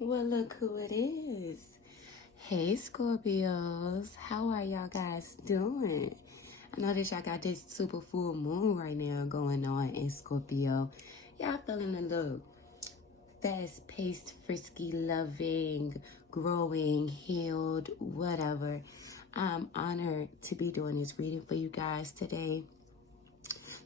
Well, look who it is. Hey, Scorpios. How are y'all guys doing? I know that y'all got this super full moon right now going on in Scorpio. Y'all feeling a little fast-paced, frisky, loving, growing, healed, whatever. I'm honored to be doing this reading for you guys today.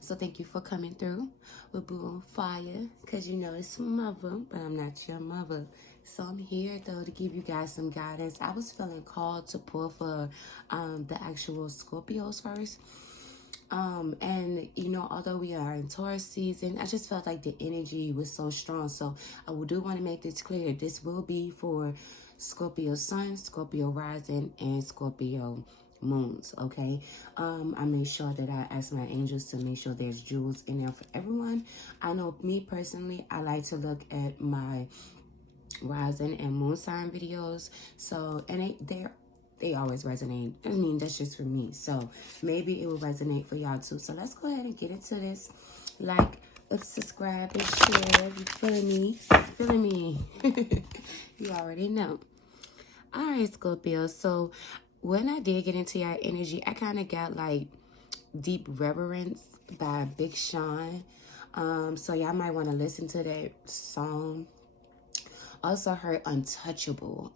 So thank you for coming through with Boo on Fire, because you know it's mother, but I'm not your mother. So I'm here though to give you guys some guidance. I was feeling called to pull for the actual Scorpios first. And you know, although we are in Taurus season, I just felt like the energy was so strong. So I do want to make this clear. This will be for Scorpio Sun, Scorpio Rising, and Scorpio moons. Okay, I made sure that I asked my angels to make sure there's jewels in there for everyone. I know me personally, I like to look at my rising and moon sign videos. So, and they always resonate. I mean, that's just for me. So maybe it will resonate for y'all too. So let's go ahead and get into this. Like, subscribe, and share. You feeling me? Feeling me? You already know. All right, Scorpio. So when I did get into your energy, I kind of got like Deep Reverence by Big Sean. So y'all might want to listen to that song. Also heard untouchable.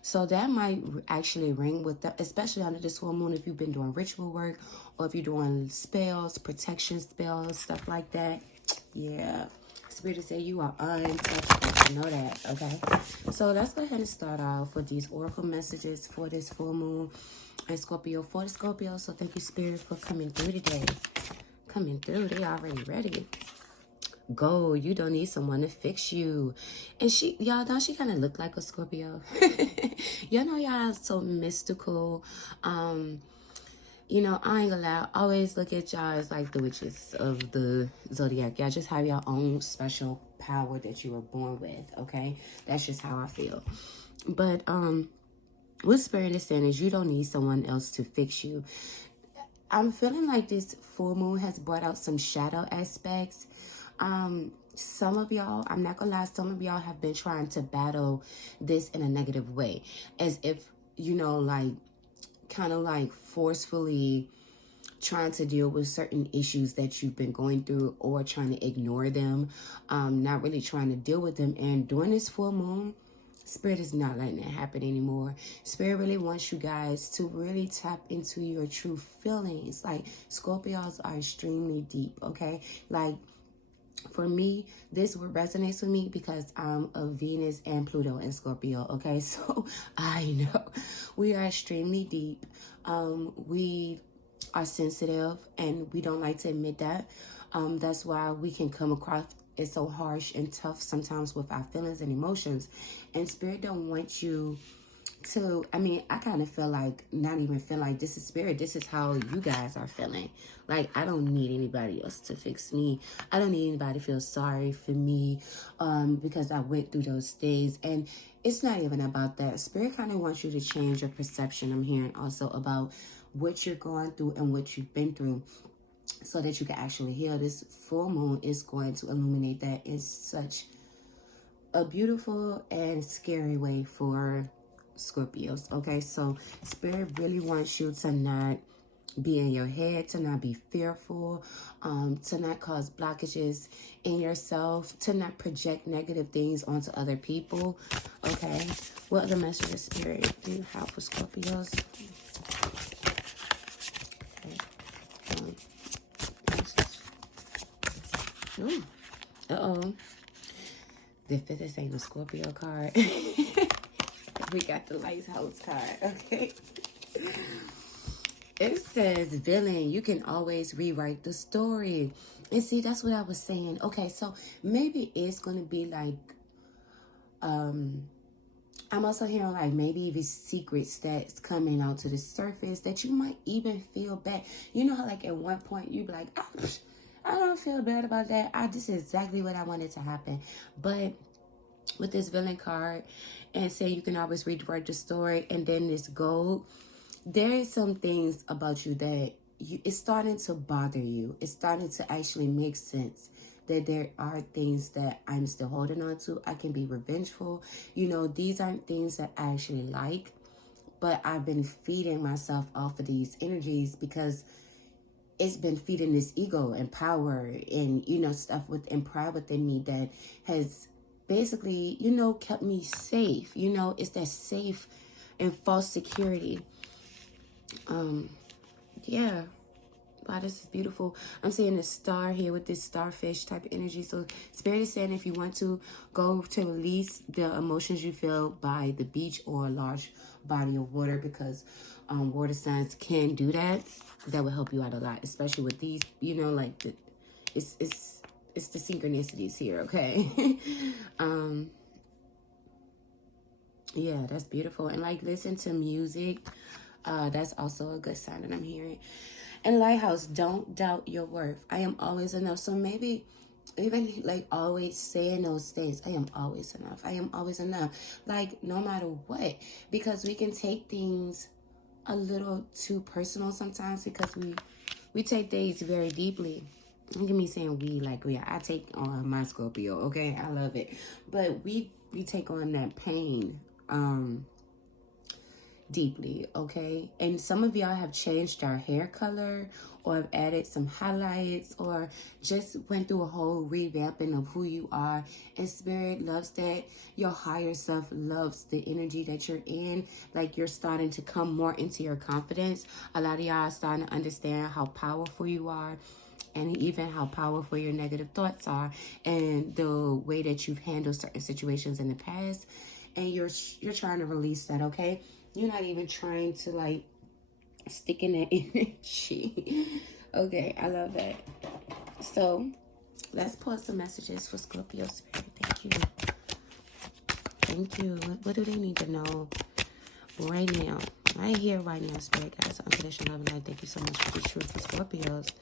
So that might actually ring with that, especially under this full moon, if you've been doing ritual work or if you're doing spells, protection spells, stuff like that. Yeah. Spirit say you are untouchable. You know that, okay? So let's go ahead and start off with these oracle messages for this full moon and Scorpio for the Scorpio. So thank you, Spirit, for coming through today. Coming through. They already ready. Go, you don't need someone to fix you. And y'all, don't she kind of look like a Scorpio? Y'all know y'all so mystical. You know, I ain't gonna lie, I always look at y'all as like the witches of the zodiac. Y'all just have your own special power that you were born with, okay? That's just how I feel. But what Spirit is saying is you don't need someone else to fix you. I'm feeling like this full moon has brought out some shadow aspects. Some of y'all, I'm not gonna lie, some of y'all have been trying to battle this in a negative way, as if, you know, like kind of like forcefully trying to deal with certain issues that you've been going through, or trying to ignore them, not really trying to deal with them. And during this full moon, Spirit is not letting it happen anymore. Spirit really wants you guys to really tap into your true feelings. Like, Scorpios are extremely deep, okay? Like, for me, this would resonate with me because I'm a Venus and Pluto in Scorpio, okay? So I know we are extremely deep. We are sensitive, and we don't like to admit that. That's why we can come across as so harsh and tough sometimes with our feelings and emotions. And Spirit don't want you to, I mean, I kind of feel like, not even feel like, this is Spirit, this is how you guys are feeling. Like, I don't need anybody else to fix me. I don't need anybody to feel sorry for me, because I went through those things. And it's not even about that. Spirit kind of wants you to change your perception, I'm hearing also, about what you're going through and what you've been through, so that you can actually heal. This full moon is going to illuminate that in such a beautiful and scary way for Scorpios, okay? So Spirit really wants you to not be in your head, to not be fearful, to not cause blockages in yourself, to not project negative things onto other people, okay? What other message of Spirit do you have for Scorpios? Okay. Uh-oh. The fifth ain't a Scorpio card. We got the Lighthouse card, okay? It says, villain, you can always rewrite the story. And see, that's what I was saying. Okay, so maybe it's going to be like, I'm also hearing like maybe the secrets that's coming out to the surface that you might even feel bad. You know how like at one point you'd be like, oh, I don't feel bad about that. This is exactly what I wanted to happen. But with this villain card and say you can always rewrite the story, and then this gold, there is some things about you that it's starting to bother you. It's starting to actually make sense that there are things that I'm still holding on to. I can be revengeful. You know, these aren't things that I actually like, but I've been feeding myself off of these energies because it's been feeding this ego and power and, you know, stuff and pride within me that has basically, you know, kept me safe. You know, it's that safe and false security. Yeah. Wow, this is beautiful. I'm seeing a star here with this starfish type of energy. So Spirit is saying if you want to go to release the emotions you feel by the beach or a large body of water, because water signs can do that. That will help you out a lot, especially with these, you know, like it's the synchronicities here, okay? Yeah, that's beautiful. And like listen to music. That's also a good sign that I'm hearing. And Lighthouse, don't doubt your worth. I am always enough. So maybe even like always saying those things, I am always enough. I am always enough. Like no matter what. Because we can take things a little too personal sometimes, because we take things very deeply. Look at me saying we, like we. I take on my Scorpio, okay? I love it. But we take on that pain deeply, okay? And some of y'all have changed our hair color or have added some highlights or just went through a whole revamping of who you are. And Spirit loves that. Your higher self loves the energy that you're in. Like you're starting to come more into your confidence. A lot of y'all are starting to understand how powerful you are, and even how powerful your negative thoughts are, and the way that you've handled certain situations in the past. And you're trying to release that, okay? You're not even trying to like stick in that energy. Okay, I love that. So let's pause some messages for Scorpio Spirit. Thank you. Thank you. What do they need to know right now? Right here, right now, Spirit guys. Unconditional love and light. Thank you so much for the truth for Scorpios.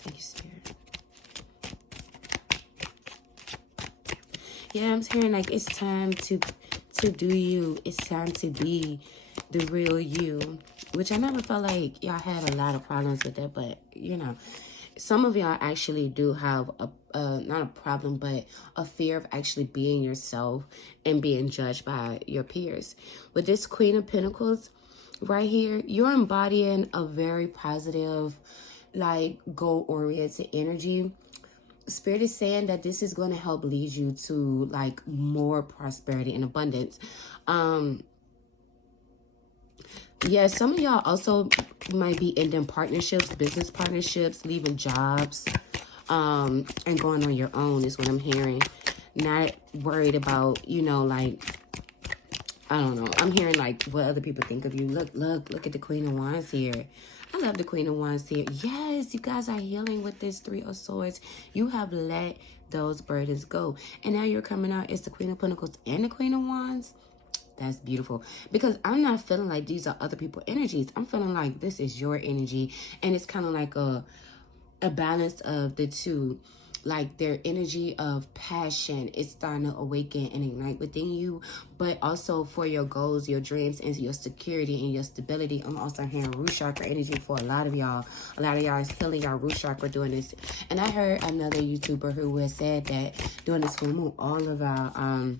Thank you, Spirit. Yeah, I'm hearing like it's time to do you. It's time to be the real you. Which I never felt like y'all had a lot of problems with that, but you know, some of y'all actually do have a not a problem, but a fear of actually being yourself and being judged by your peers. With this Queen of Pentacles right here, you're embodying a very positive, like goal-oriented energy. Spirit is saying that this is going to help lead you to like more prosperity and abundance. Yeah, some of y'all also might be ending partnerships, business partnerships, leaving jobs, and going on your own is what I'm hearing. Not worried about, you know, like, I don't know. I'm hearing like what other people think of you. Look at the Queen of Wands here. I love the Queen of Wands here. Yes, you guys are healing with this Three of Swords. You have let those burdens go. And now you're coming out as the Queen of Pentacles and the Queen of Wands. That's beautiful. Because I'm not feeling like these are other people's energies. I'm feeling like this is your energy. And it's kind of like a balance of the two. Like their energy of passion is starting to awaken and ignite within you, but also for your goals, your dreams, and your security and your stability. I'm also hearing root chakra energy for a lot of y'all. A lot of y'all is healing your root chakra doing this. And I heard another YouTuber who has said that during this full moon, all of our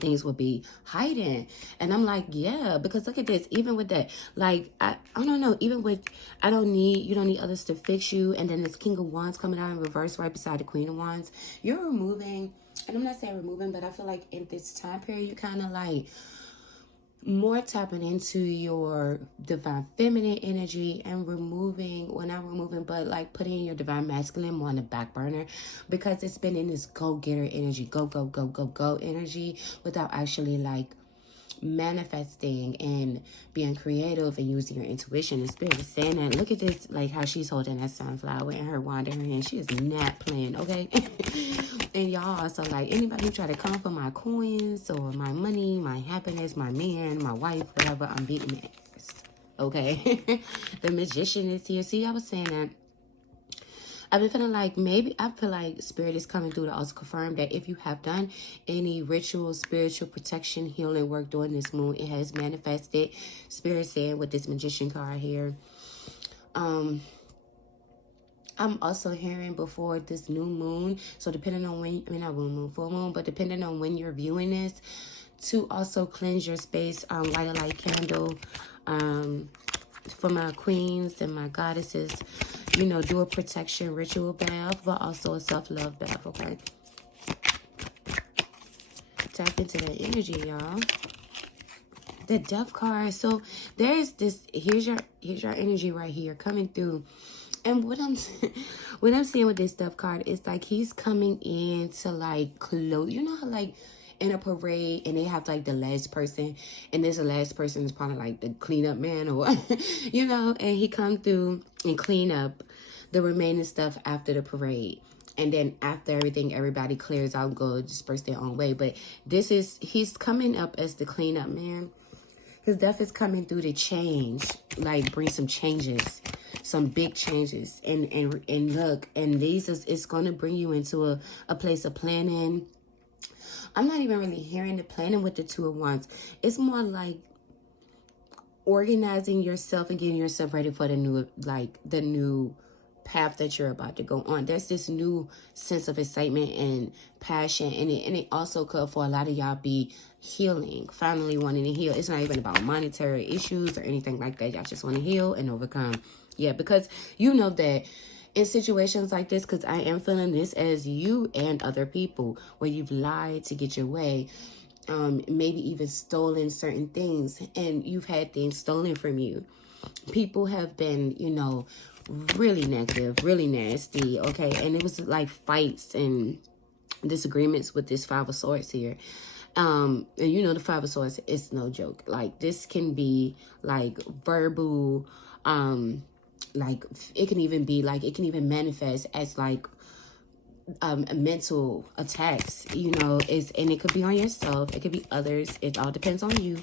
things will be hiding. And I'm like, yeah, because look at this. Even with that, like I don't know, even with you don't need others to fix you, and then this King of Wands coming out in reverse right beside the Queen of Wands, you're removing, and I'm not saying removing, but I feel like in this time period you kind of like more tapping into your divine feminine energy and removing, well, not removing, but like putting your divine masculine more on the back burner, because it's been in this go-getter energy, go energy, without actually like manifesting and being creative and using your intuition. And Spirit is saying that. Look at this, like how she's holding that sunflower in her wand in her hand. She is not playing, okay? And y'all also, like, anybody who try to come for my coins or my money, my happiness, my man, my wife, whatever, I'm beating ass, okay? The Magician is here. See, I was saying that I've been feeling like maybe I feel like Spirit is coming through to also confirm that if you have done any ritual, spiritual protection, healing work during this moon, it has manifested. Spirit saying with this Magician card here, I'm also hearing before this new moon. So depending on when, I mean, not new moon, full moon, but depending on when you're viewing this, to also cleanse your space, light a light candle, for my queens and my goddesses, you know, do a protection ritual bath, but also a self-love bath, okay? Tap into that energy, y'all. The Death card. So there's this, here's your energy right here coming through. And what I'm seeing with this Death card is like he's coming in to like close, you know how like in a parade and they have like the last person, and there's the last person is probably like the cleanup man or you know, and he come through and clean up the remaining stuff after the parade. And then after everything, everybody clears out, go disperse their own way. But this is, he's coming up as the cleanup man. His death is coming through to change, like bring some changes, some big changes. And look, and these is, it's going to bring you into a place of planning. I'm not even really hearing the planning with the Two of Wands. It's more like organizing yourself and getting yourself ready for the new, like the new path that you're about to go on. There's this new sense of excitement and passion, and it also could for a lot of y'all be healing, finally wanting to heal. It's not even about monetary issues or anything like that. Y'all just want to heal and overcome. Yeah, because you know that in situations like this, because I am feeling this as you and other people, where you've lied to get your way, maybe even stolen certain things, and you've had things stolen from you. People have been, you know, really negative, really nasty, okay? And it was like fights and disagreements with this Five of Swords here. And you know the Five of Swords is no joke. Like this can be like verbal, like it can even be like, it can even manifest as like mental attacks, you know, and it could be on yourself, it could be others, it all depends on you.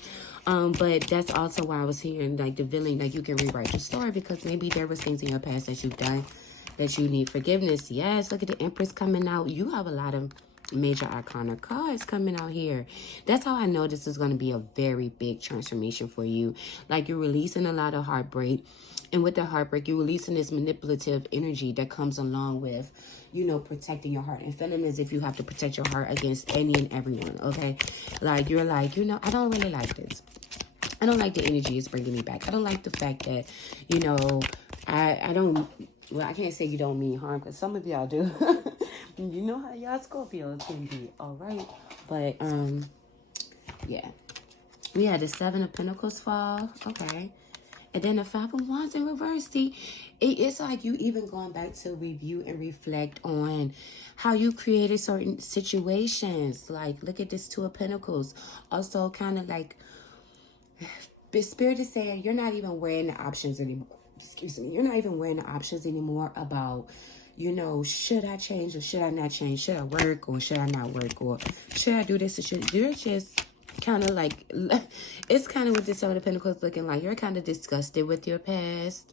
But that's also why I was hearing like the villain, like you can rewrite your story, because maybe there was things in your past that you've done that you need forgiveness. Yes, look at the Empress coming out. You have a lot of major arcana cards coming out here. That's how I know this is going to be a very big transformation for you. Like you're releasing a lot of heartbreak, and with the heartbreak, you're releasing this manipulative energy that comes along with, you know, protecting your heart and feeling as if you have to protect your heart against any and everyone, okay? Like you're like, you know, I don't really like this. I don't like the energy it's bringing me back. I don't like the fact that, you know, I don't, well, I can't say you don't mean harm, because some of y'all do. You know how y'all Scorpios can be, all right? But, yeah. We had the Seven of Pentacles fall, okay. And then the Five of Wands in reverse. See, it's like you even going back to review and reflect on how you created certain situations. Like, look at this Two of Pentacles. Also, kind of like, the Spirit is saying you're not even weighing the options anymore. Excuse me. You're not even weighing the options anymore about, you know, should I change or should I not change? Should I work or should I not work? Or should I do this or should... You're just kind of like, it's kind of with this Seven of Pentacles looking like you're kind of disgusted with your past.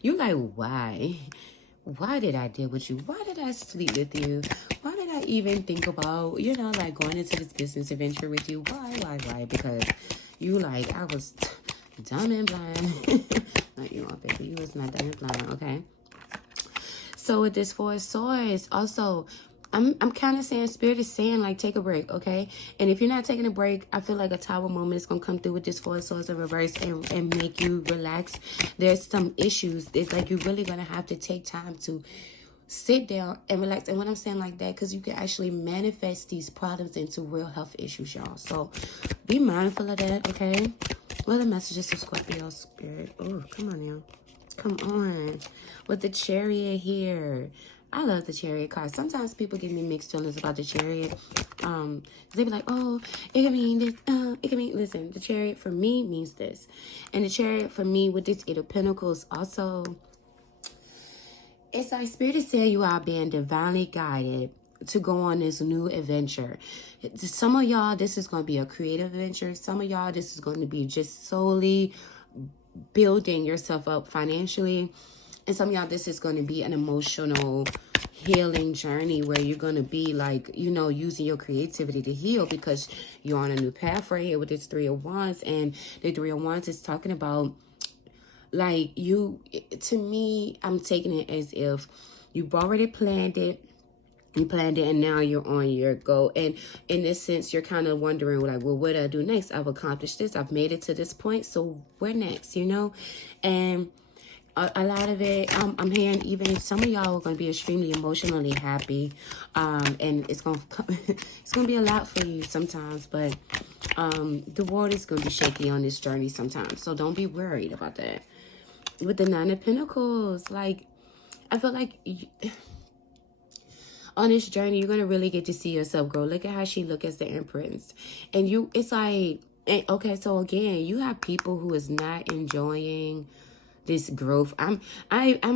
You're like, why did I deal with you? Why did I sleep with you? Why did I even think about, you know, like going into this business adventure with you? Why? Because you like, I was dumb and blind. Not you, baby. You was not dumb and blind, okay? So with this Four of Swords, also, I'm kind of saying, Spirit is saying, like, take a break, okay? And if you're not taking a break, I feel like a Tower moment is going to come through with this Four of Swords in reverse and make you relax. There's some issues. It's like you're really going to have to take time to sit down and relax. And when I'm saying like that, because you can actually manifest these problems into real health issues, y'all. So be mindful of that, okay? What are the messages of Scorpio Spirit? Oh, come on now. Come on. With the Chariot here. I love the Chariot card. Sometimes people give me mixed feelings about the Chariot. They be like, oh, it can mean this. It can mean, listen, the Chariot for me means this. And the Chariot for me with this Eight of Pentacles also, it's like Spirit is saying you are being divinely guided to go on this new adventure. Some of y'all, this is going to be a creative adventure. Some of y'all, this is going to be just solely building yourself up financially. And some of y'all, this is going to be an emotional healing journey where you're going to be like, you know, using your creativity to heal, because you're on a new path right here with this Three of Wands. And the Three of Wands is talking about Like to me, I'm taking it as if you've already planned it. You planned it and now you're on your go. And in this sense, you're kind of wondering like, well, what do I do next? I've accomplished this. I've made it to this point. So where next, you know? And a lot of it, I'm hearing even some of y'all are going to be extremely emotionally happy. And it's going to it's going to be a lot for you sometimes. But the world is going to be shaky on this journey sometimes. So don't be worried about that. With the Nine of Pentacles, like, I feel like on this journey, you're going to really get to see yourself grow. Look at how she look as the Empress. And it's like, okay, so again, you have people who is not enjoying this growth. I'm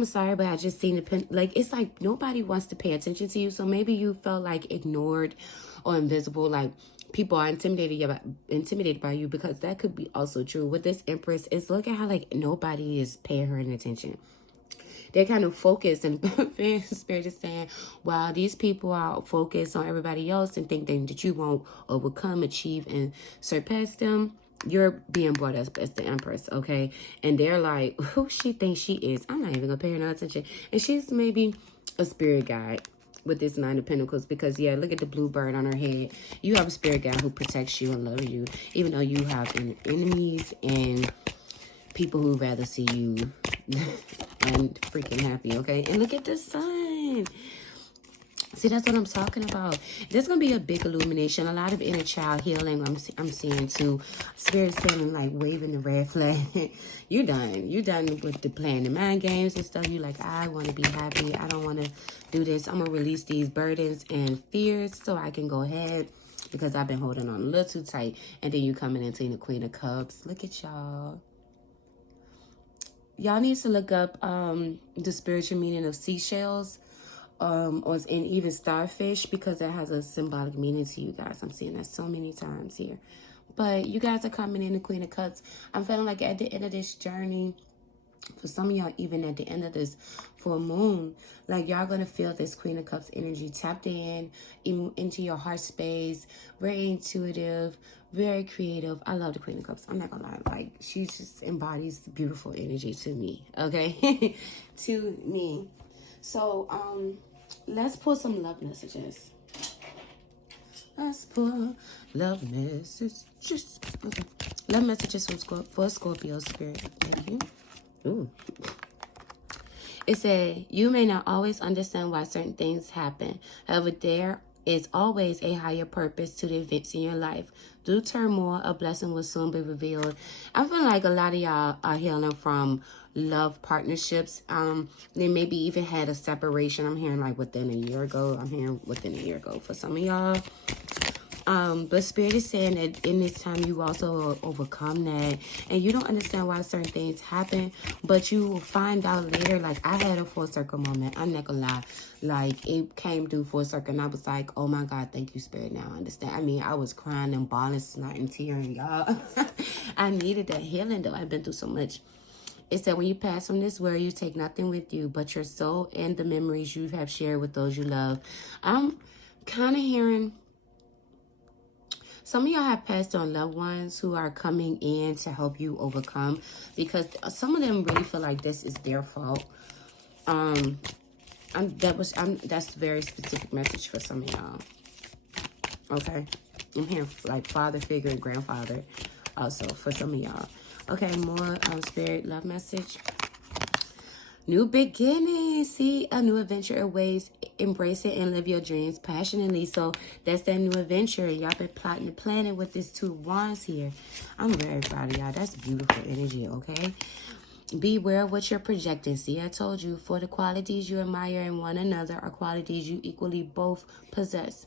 sorry, but I just seen like, it's like nobody wants to pay attention to you. So maybe you felt like ignored or invisible. Like, people are intimidated by you, because that could be also true. With this Empress, it's look at how like nobody is paying her any attention. They're kind of focused, and Spirit is saying, wow, these people are focused on everybody else and think that you won't overcome, achieve, and surpass them. You're being brought up as the Empress, okay? And they're like, who she thinks she is? I'm not even gonna pay her no attention. And she's maybe a spirit guide with this Nine of Pentacles, because yeah, look at the blue bird on her head. You have a spirit guide who protects you and loves you, even though you have enemies and people who rather see you and freaking happy, okay? And look at the sun. See, that's what I'm talking about. There's going to be a big illumination, a lot of inner child healing. I'm seeing too. Spirit's feeling like waving the red flag. You're done. You're done with the playing the mind games and stuff. You're like, I want to be happy. I don't want to do this. I'm going to release these burdens and fears so I can go ahead, because I've been holding on a little too tight. And then you coming into the Queen of Cups. Look at y'all. Y'all need to look up the spiritual meaning of seashells, and even starfish, because it has a symbolic meaning to you guys. I'm seeing that so many times here. But you guys are coming in the Queen of Cups. I'm feeling like at the end of this journey, for some of y'all, even at the end of this full moon, like y'all gonna feel this Queen of Cups energy tapped into your heart space. Very intuitive, very creative. I love the Queen of Cups. I'm not gonna lie, like she just embodies beautiful energy to me, okay? To me. So let's pull some love messages. Let's pull love messages. Okay. Love messages for Scorpio spirit. Thank you. Ooh. It said, you may not always understand why certain things happen. However, there is always a higher purpose to the events in your life. Through turmoil, a blessing will soon be revealed. I feel like a lot of y'all are healing from love partnerships. They maybe even had a separation. I'm hearing like within a year ago. I'm hearing within a year ago for some of y'all. But Spirit is saying that in this time you also overcome that, and you don't understand why certain things happen, but you will find out later. Like, I had a full circle moment. I'm not gonna lie. Like, it came through full circle, and I was like, oh my God, thank you, Spirit. Now I understand. I mean, I was crying and bawling, snotting, tearing, y'all. I needed that healing, though. I've been through so much. It said, when you pass from this world, you take nothing with you but your soul and the memories you have shared with those you love. I'm kind of hearing some of y'all have passed on loved ones who are coming in to help you overcome, because some of them really feel like this is their fault. That's a very specific message for some of y'all. Okay, I'm hearing like father figure and grandfather also for some of y'all. Okay, more spirit love message. New beginnings. See, a new adventure awaits. Embrace it and live your dreams passionately. So that's that new adventure. Y'all been plotting and planning with this 2 wands here. I'm very proud of y'all. That's beautiful energy, okay? Beware of what you're projecting. See, I told you, for the qualities you admire in one another are qualities you equally both possess.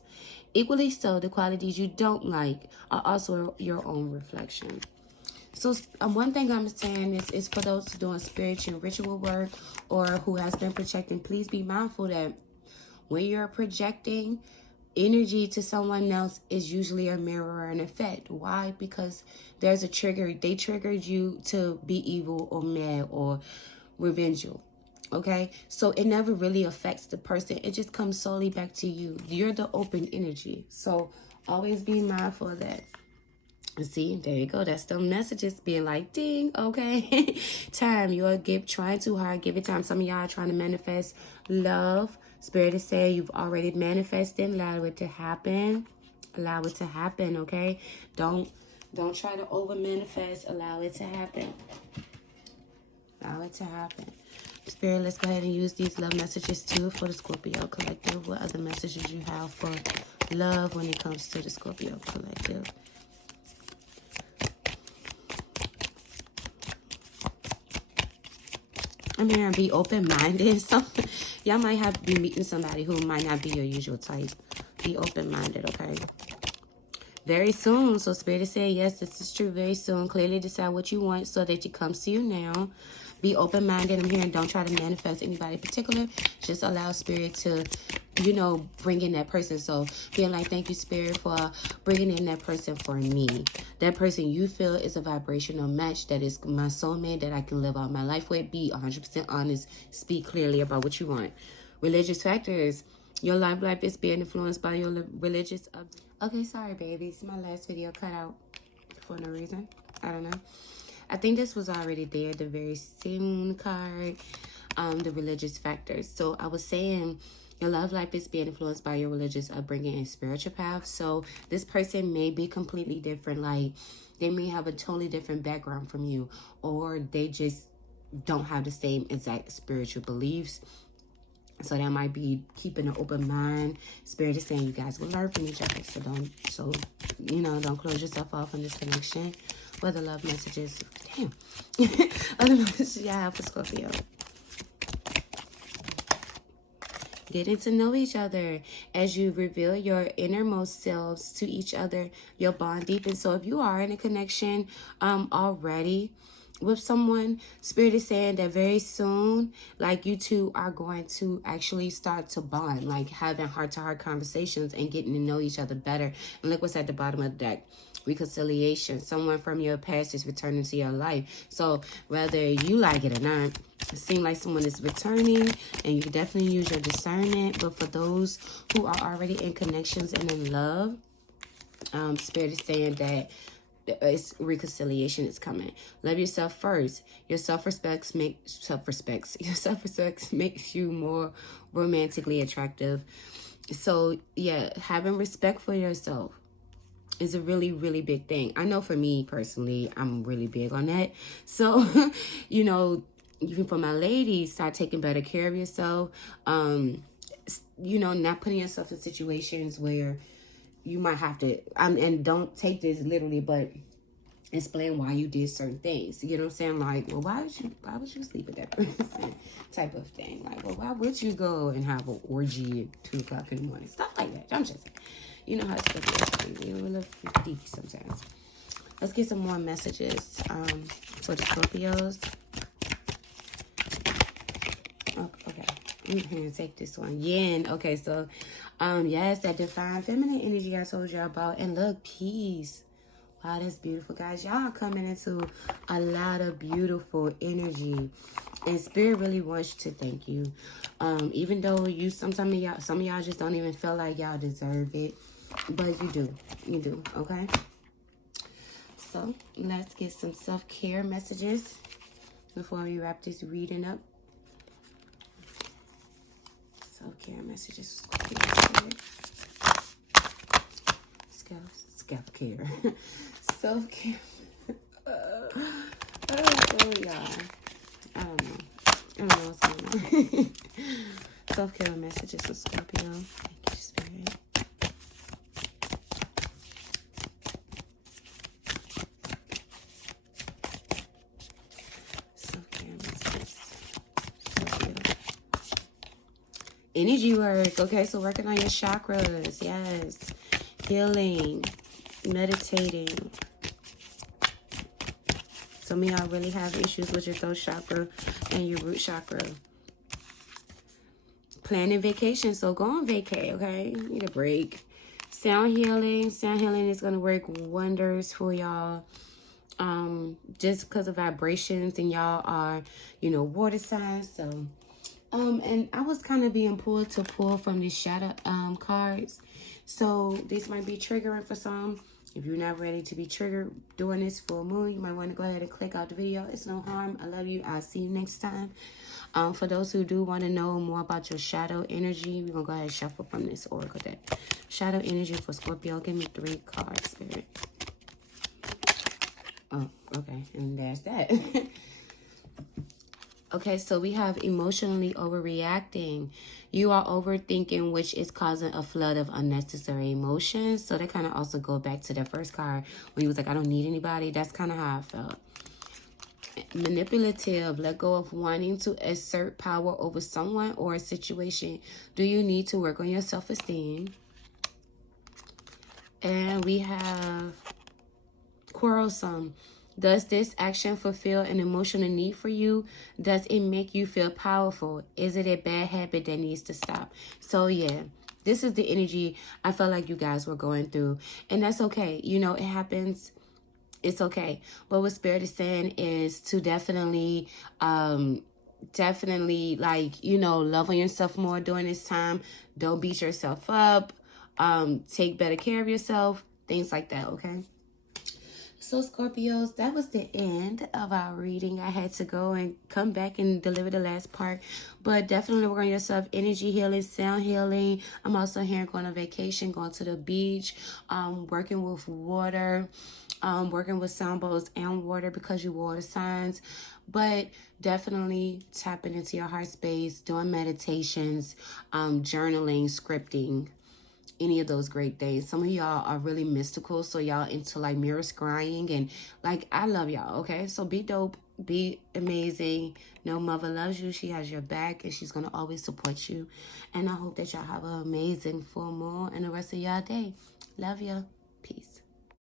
Equally so, the qualities you don't like are also your own reflection. So one thing I'm saying is for those doing spiritual ritual work or who has been projecting, please be mindful that when you're projecting energy to someone else, is usually a mirror and effect. Why? Because there's a trigger. They triggered you to be evil or mad or revengeful. Okay? So it never really affects the person. It just comes solely back to you. You're the open energy. So always be mindful of that. See, there you go. That's the messages being like, ding, okay. Time. You're trying too hard. Give it time. Some of y'all are trying to manifest love. Spirit is saying you've already manifested. Allow it to happen. Allow it to happen, okay? Don't try to over manifest. Allow it to happen. Allow it to happen. Spirit, let's go ahead and use these love messages too for the Scorpio collective. What other messages you have for love when it comes to the Scorpio collective? I'm hearing be open-minded. Y'all might have to be meeting somebody who might not be your usual type. Be open-minded, okay? Very soon. So Spirit is saying, yes, this is true. Very soon. Clearly decide what you want so that it comes to you now. Be open-minded. I'm hearing don't try to manifest anybody in particular. Just allow Spirit to, you know, bring in that person. So being like, thank you, Spirit, for bringing in that person for me. That person you feel is a vibrational match. That is my soulmate that I can live out my life with. Be 100% honest. Speak clearly about what you want. Religious factors. Your life is being influenced by your religious... Okay, sorry, babies. My last video cut out for no reason. I don't know. I think this was already there, the very soon card, the religious factors. So I was saying your love life is being influenced by your religious upbringing and spiritual path. So this person may be completely different. Like, they may have a totally different background from you, or they just don't have the same exact spiritual beliefs. So that might be keeping an open mind. Spirit is saying you guys will learn from each other. So don't close yourself off on this connection. What the love messages? Damn. Other messages y'all have for Scorpio. Getting to know each other as you reveal your innermost selves to each other. Your bond deepens. So if you are in a connection already with someone, Spirit is saying that very soon, like, you two are going to actually start to bond, like having heart-to-heart conversations and getting to know each other better. And look what's at the bottom of the deck. Reconciliation. Someone from your past is returning to your life. So whether you like it or not, it seems like someone is returning, and you can definitely use your discernment. But for those who are already in connections and in love, Spirit is saying that it's reconciliation is coming. Love yourself first. Your self-respect makes you more romantically attractive. So yeah, having respect for yourself is a really, really big thing. I know for me personally, I'm really big on that. So, even for my ladies, start taking better care of yourself. Not putting yourself in situations where you might have to, and don't take this literally, but explain why you did certain things. You know what I'm saying? Like, well, why would you sleep with that person? Type of thing. Like, well, why would you go and have an orgy at 2 o'clock in the morning? Stuff like that. I'm just saying. You know how it's going to be. We're a little deep sometimes. Let's get some more messages for the Scorpios. Okay. I'm going to take this one. Yin. Okay, so, yes, that divine feminine energy I told you about. And look, peace. Wow, that's beautiful, guys. Y'all are coming into a lot of beautiful energy. And Spirit really wants to thank you. Even though some of y'all just don't even feel like y'all deserve it. But you do. You do, okay? So, let's get some self-care messages before we wrap this reading up. Self-care messages. Self-care. Self-care. Y'all. I don't know what's going on. Self-care messages for Scorpio. Thank you, Spirit. Self-care messages. Scorpio. Energy work. Okay, so working on your chakras. Yes. Healing. Meditating. Some of y'all really have issues with your throat chakra and your root chakra. Planning vacation, so go on vacay, okay? Need a break. Sound healing. Sound healing is going to work wonders for y'all. Just because of vibrations, and y'all are, water signs. So, and I was kind of being pulled to pull from these shadow cards. So this might be triggering for some. If you're not ready to be triggered during this full moon, you might want to go ahead and click out the video. It's no harm. I love you. I'll see you next time. For those who do want to know more about your shadow energy, we're going to go ahead and shuffle from this oracle deck. Shadow energy for Scorpio. Give me 3 cards, Spirit. Oh, okay. And there's that. Okay, so we have emotionally overreacting. You are overthinking, which is causing a flood of unnecessary emotions. So that kind of also go back to the first card when you was like, I don't need anybody. That's kind of how I felt. Manipulative. Let go of wanting to assert power over someone or a situation. Do you need to work on your self-esteem? And we have quarrelsome. Does this action fulfill an emotional need for you? Does it make you feel powerful? Is it a bad habit that needs to stop? So yeah, this is the energy I felt like you guys were going through. And that's okay. You know, it happens. It's okay. But what Spirit is saying is to definitely, like, you know, love on yourself more during this time. Don't beat yourself up. Take better care of yourself. Things like that, okay? So Scorpios, that was the end of our reading. I had to go and come back and deliver the last part. But definitely work on yourself. Energy healing, sound healing. I'm also here going on vacation, going to the beach, working with water, working with sound bowls and water because you water signs. But definitely tapping into your heart space, doing meditations, journaling, scripting, any of those great things. Some of y'all are really mystical, so y'all into like mirror scrying, and like I love y'all, okay? So be dope, be amazing. No, mother loves you. She has your back, and she's gonna always support you. And I hope that y'all have an amazing full moon and the rest of y'all day. Love ya.